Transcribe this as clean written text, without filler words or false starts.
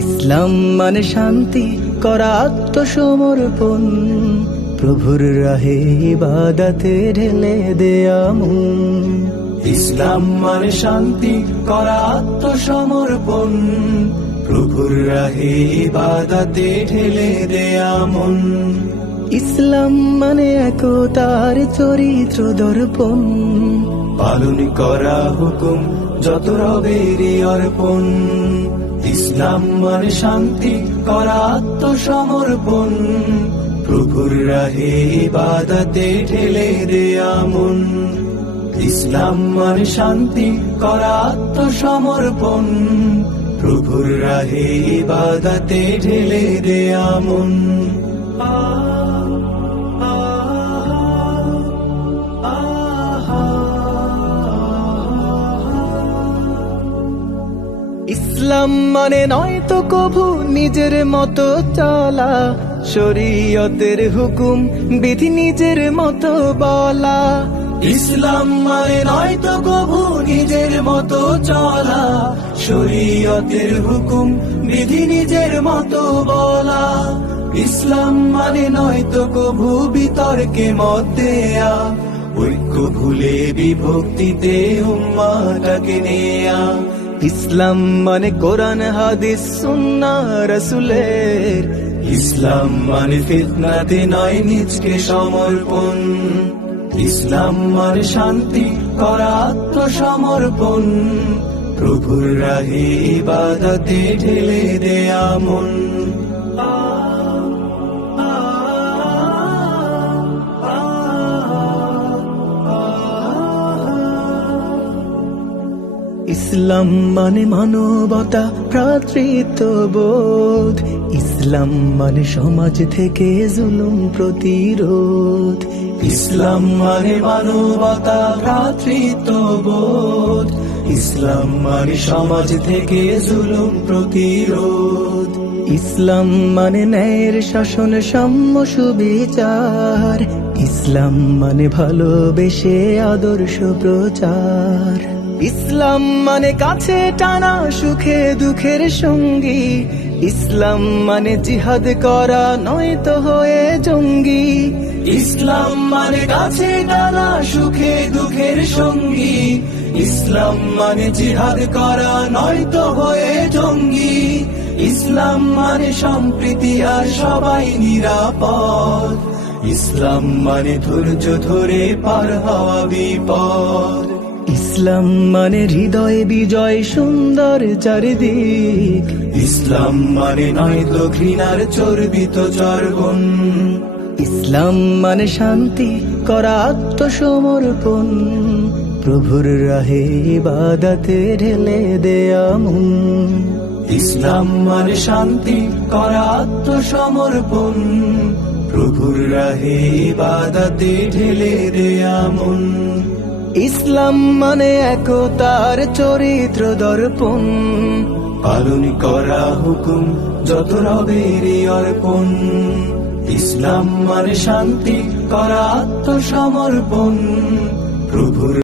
ইসলাম মানে শান্তি করা আত্মসমর্পণ, প্রভুর রাহে ইবাদতে ঢেলে দেয়া মন। ইসলাম মানে শান্তি করা আত্মসমর্পণ, প্রভুর রাহে ইবাদতে ঢেলে দেয়া মন। ইসলাম মানে একতার চরিত্র দর্পণ, পালন করা হুকুম যত রবেরই অর্পণ। ইসলাম মানে শান্তি করা আত্মসমর্পণ, প্রভুর রাহে ইবাদতে ঢেলে দেয়া মন। ইসলাম মানে শান্তি করা আত্মসমর্পণ, প্রভুর রাহে ইবাদতে ঢেলে দেয়া মন। ইসলাম মানে নয় তো কভু নিজের মতো চলা, শরীয়তের হুকুম বিধি নিজের মতো বলা। ইসলাম মানে নয় তো কভু নিজের মতো চলা, শরীয়তের হুকুম বিধি নিজের মতো বলা। ইসলাম মানে নয় তো কভু বিতর্কে মত দেয়া, ঐক্য ভুলে বিভক্তিতে উম্মাহটাকে নেয়া। ইসলাম মানে কোরআন হাদিস সুন্নাহ রাসূলের, ইসলাম মানে ফিতনাতে নয় নিজকে সমর্পণ। ইসলাম মানে শান্তি করা আত্মসমর্পণ, প্রভুর রাহে ইবাদতে ঢেলে দেয়া মন। ইসলাম মানে মানবতা ভ্রাতৃত্ববোধ, ইসলাম মানে সমাজ থেকে জুলুম প্রতিরোধ। ইসলাম মানে মানবতা ভ্রাতৃত্ববোধ, ইসলাম মানে সমাজ থেকে জুলুম প্রতিরোধ। ইসলাম মানে ন্যায়ের শাসন সাম্য সুবিচার, ইসলাম মানে ভালোবেসে আদর্শ প্রচার। ইসলাম মানে কাছে টানা সুখে দুঃখের সঙ্গী, ইসলাম মানে জিহাদ করা নয় তো হয়ে জঙ্গি। ইসলাম মানে কাছে টানা সুখে দুঃখের সঙ্গী, ইসলাম মানে জিহাদ করা নয় তো হয়ে জঙ্গি। ইসলাম মানে সম্প্রীতি আর সবাই নিরাপদ, ইসলাম মানে ধৈর্য ধরে পার হওয়া বিপদ। ইসলাম মানে হৃদয় বিজয় সুন্দর চারিদিক, ইসলাম মানে নয় তো ঘৃণার চর্বিত চর্বণ। ইসলাম মানে শান্তি করা আত্মসমর্পণ, প্রভুর রাহে ইবাদতে ঢেলে দেয়া মন। ইসলাম মানে শান্তি করা আত্মসমর্পণ, প্রভুর রাহে ইবাদতে ঢেলে দেয়া মন। ইসলাম মানে একতার চরিত্র দর্পণ, পালন করা হুকুম যত রবেরই অর্পণ। ইসলাম মানে শান্তি করা আত্মসমর্পণ, প্রভুর